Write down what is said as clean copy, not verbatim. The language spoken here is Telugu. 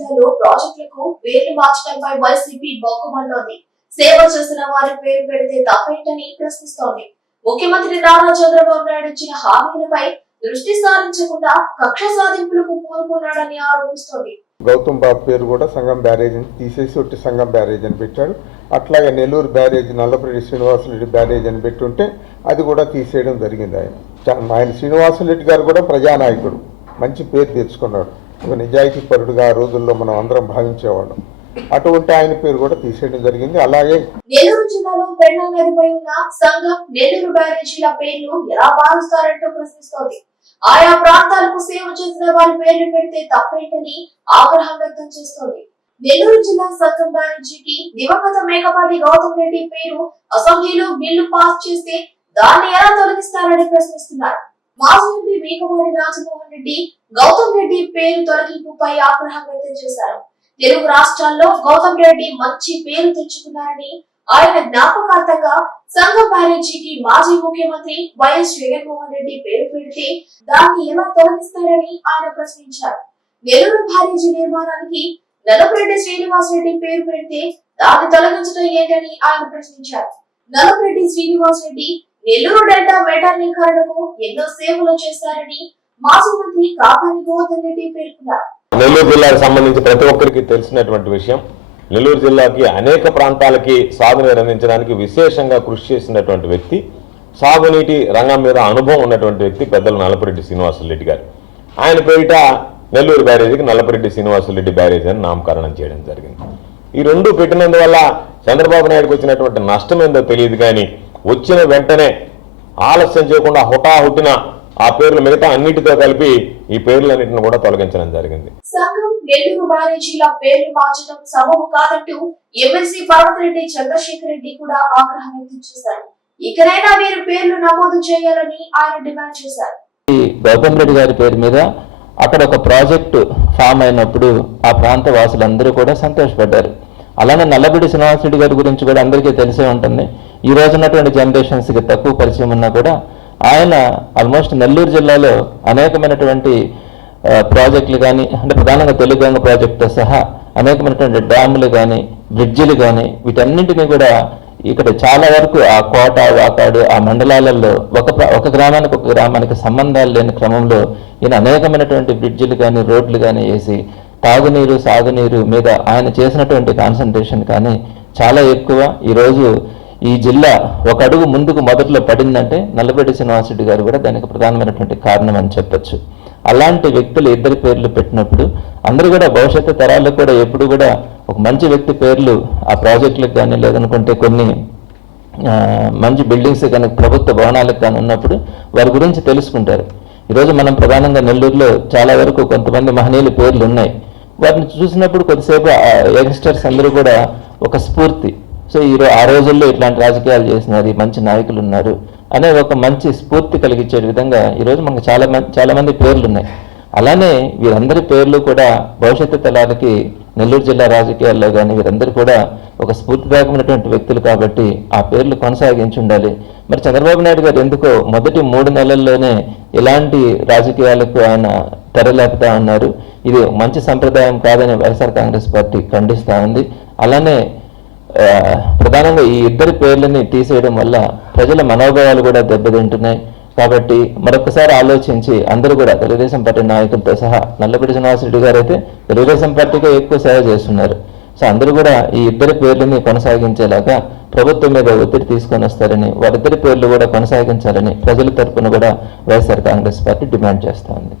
జిల్లాలో ప్రాజెక్టులకు పేర్లు మార్చడంపై వైసీపీ బొక్కుమంటోంది. సేవ చేసిన వారి పేరు పెడితే తప్పేంటని ప్రశ్నిస్తోంది. ముఖ్యమంత్రి నారా చంద్రబాబు నాయుడు ఇచ్చిన హామీలపై దృష్టి సారించకుండా కక్ష సాధింపులకు పూనుకున్నాడని ఆరోపిస్తోంది. గౌతమ్ బాబు పేరు కూడా సంగం బ్యారేజ్ తీసేసి ఒట్టి సంగం బ్యారేజ్ అని పెట్టాడు. అట్లాగే నెల్లూరు బ్యారేజ్ నల్లపరెడ్డి శ్రీనివాసరెడ్డి బ్యారేజ్ అని పెట్టుంటే అది కూడా తీసేయడం జరిగింది. ఆయన శ్రీనివాసరెడ్డి గారు కూడా ప్రజానాయకుడు, మంచి పేరు తెచ్చుకున్నాడు, ఒక నిజాయితీ పరుడుగా ఆ రోజుల్లో మనం అందరం భావించేవాళ్ళం. అటువంటి ఆయన పేరు కూడా తీసేయడం జరిగింది. అలాగే నెల్లూరు జిల్లాలో పెన్నా నదిపై ఉన్న సంగం నెల్లూరు బ్యారేజీల పేర్లు ఎలా మారుస్తారంటూ ప్రశ్నిస్తోంది. ఆయా ప్రాంతాలకు సేవ చేసిన వారి పేర్లు పెడితే తప్పేంటని ఆగ్రహం వ్యక్తం చేస్తోంది. నెల్లూరు జిల్లా సంగం బ్యారేజీకి దివంగత మేకపాటి గౌతమ్ రెడ్డి పేరు అసెంబ్లీలో బిల్లు పాస్ చేస్తే దాన్ని ఎలా తొలగిస్తారని ప్రశ్నిస్తున్నారు. మాజీ ఎంపీ మేకపాటి రాజమోహన్ రెడ్డి గౌతమ్ రెడ్డి పేరు తొలగింపుపై ఆగ్రహం వ్యక్తం చేశారు. తెలుగు రాష్ట్రాల్లో గౌతమ్ రెడ్డి మంచి పేరు తెచ్చుకున్నారని, ఆయన జ్ఞాపకార్థంగా సంగం బ్యారేజీకి మాజీ ముఖ్యమంత్రి వైఎస్ జగన్మోహన్ రెడ్డి పేరు పెడితే దాన్ని ఎలా తొలగిస్తారని ఆయన ప్రశ్నించారు. నెల్లూరు బ్యారేజీ నిర్మాణానికి నల్లపరెడ్డి శ్రీనివాసరెడ్డి పేరు పెడితే దాన్ని తొలగించడం ఏంటని ఆయన ప్రశ్నించారు. నల్లపరెడ్డి శ్రీనివాసరెడ్డి నెల్లూరు డెల్టా మెటర్నీకరణకు ఎన్నో సేవలు చేశారని మాజీ మంత్రి కాకాని గోవర్ధన్ రెడ్డి పేర్కొన్నారు. నెల్లూరు జిల్లాకు సంబంధించి ప్రతి ఒక్కరికి తెలిసినటువంటి విషయం, నెల్లూరు జిల్లాకి అనేక ప్రాంతాలకి సాగునీరు అందించడానికి విశేషంగా కృషి చేసినటువంటి వ్యక్తి, సాగునీటి రంగం మీద అనుభవం ఉన్నటువంటి వ్యక్తి పెద్దలు నల్లపరెడ్డి శ్రీనివాసరెడ్డి గారు. ఆయన పేరిట నెల్లూరు బ్యారేజీకి నల్లపరెడ్డి శ్రీనివాసరెడ్డి బ్యారేజీ అని నామకరణం చేయడం జరిగింది. ఈ రెండు పెట్టినందువల్ల చంద్రబాబు నాయుడుకి వచ్చినటువంటి నష్టం ఏందో తెలియదు, కానీ వచ్చిన వెంటనే ఆలస్యం చేయకుండా హుటాహుటిన ఆ పేర్లు మిగతా అన్నిటితో కలిపి ఈ పేర్లన్నింటిని కూడా తొలగించడం జరిగింది. సంగం నెల్లూరు బ్యారేజీల పేర్లు మార్చడం సబబు కాదంటూ ఎమ్మెల్సీ పర్వతిరెడ్డి చంద్రశేఖర్ రెడ్డి కూడా ఆగ్రహం వ్యక్తం చేశారు. ఇకనైనా వీరి పేర్లు నమోదు చేయాలని ఆయన డిమాండ్ చేశారు. గౌతమ్ రెడ్డి గారి పేరు మీద అక్కడ ఒక ప్రాజెక్టు ఫామ్ అయినప్పుడు ఆ ప్రాంత వాసులందరూ కూడా సంతోషపడ్డారు. అలానే నల్లపరెడ్డి శ్రీనివాసరెడ్డి గారి గురించి కూడా అందరికీ తెలిసే ఉంటుంది. ఈ రోజు ఉన్నటువంటి జనరేషన్స్కి తక్కువ పరిచయం ఉన్నా కూడా ఆయన ఆల్మోస్ట్ నెల్లూరు జిల్లాలో అనేకమైనటువంటి ప్రాజెక్టులు కానీ, అంటే ప్రధానంగా తెలుగుగంగ ప్రాజెక్టుతో సహా అనేకమైనటువంటి డ్యాములు కానీ, బ్రిడ్జిలు కానీ, వీటన్నింటినీ కూడా ఇక్కడ చాలా వరకు ఆ కోట, వాకాడు, ఆ మండలాలలో ఒక గ్రామానికి సంబంధాలు లేని క్రమంలో ఈయన అనేకమైనటువంటి బ్రిడ్జిలు కానీ, రోడ్లు కానీ వేసి తాగునీరు, సాగునీరు మీద ఆయన చేసినటువంటి కాన్సన్ట్రేషన్ కానీ చాలా ఎక్కువ. ఈరోజు ఈ జిల్లా ఒక అడుగు ముందుకు మొదట్లో పడిందంటే నల్లపరెడ్డి శ్రీనివాసరెడ్డి గారు కూడా దానికి ప్రధానమైనటువంటి కారణం అని చెప్పచ్చు. అలాంటి వ్యక్తులు ఇద్దరి పేర్లు పెట్టినప్పుడు అందరూ కూడా భవిష్యత్తు తరాలకు కూడా ఎప్పుడు కూడా ఒక మంచి వ్యక్తి పేర్లు ఆ ప్రాజెక్టులకు కానీ, లేదనుకుంటే కొన్ని మంచి బిల్డింగ్స్ కానీ, ప్రభుత్వ భవనాలకు కానీ ఉన్నప్పుడు వారి గురించి తెలుసుకుంటారు. ఈరోజు మనం ప్రధానంగా నెల్లూరులో చాలా వరకు కొంతమంది మహనీయుల పేర్లు ఉన్నాయి. వాటిని చూసినప్పుడు కొద్దిసేపు యంగ్స్టర్స్ అందరూ కూడా ఒక స్ఫూర్తి, సో ఆ రోజుల్లో ఇట్లాంటి రాజకీయాలు చేసినారు, మంచి నాయకులు ఉన్నారు అనే ఒక మంచి స్ఫూర్తి కలిగించే విధంగా ఈరోజు మనకు చాలా మంది పేర్లు ఉన్నాయి. అలానే వీరందరి పేర్లు కూడా భవిష్యత్తు తరాలకి నెల్లూరు జిల్లా రాజకీయాల్లో కానీ వీరందరూ కూడా ఒక స్ఫూర్తిదాయకమైనటువంటి వ్యక్తులు కాబట్టి ఆ పేర్లు కొనసాగించి ఉండాలి. మరి చంద్రబాబు నాయుడు గారు ఎందుకో మొదటి 3 నెలల్లోనే ఇలాంటి రాజకీయాలకు ఆయన తెరలేపుతా ఉన్నారు. ఇది మంచి సంప్రదాయం కాదని వైఎస్ఆర్ కాంగ్రెస్ పార్టీ ఖండిస్తూ ఉంది. అలానే ప్రధానంగా ఈ ఇద్దరి పేర్లని తీసేయడం వల్ల ప్రజల మనోభావాలు కూడా దెబ్బతింటున్నాయి. కాబట్టి మరొకసారి ఆలోచించి అందరూ కూడా తెలుగుదేశం పార్టీ నాయకులతో సహా, నల్లపరెడ్డి శ్రీనివాసరెడ్డి గారు అయితే తెలుగుదేశం పార్టీకే ఎక్కువ సేవ చేస్తున్నారు, సో అందరూ కూడా ఈ ఇద్దరి పేర్లని కొనసాగించేలాగా ప్రభుత్వం మీద ఒత్తిడి తీసుకొని వస్తారని, వారిద్దరి పేర్లు కూడా కొనసాగించాలని ప్రజల తరపున కూడా వైఎస్ఆర్ కాంగ్రెస్ పార్టీ డిమాండ్ చేస్తోంది.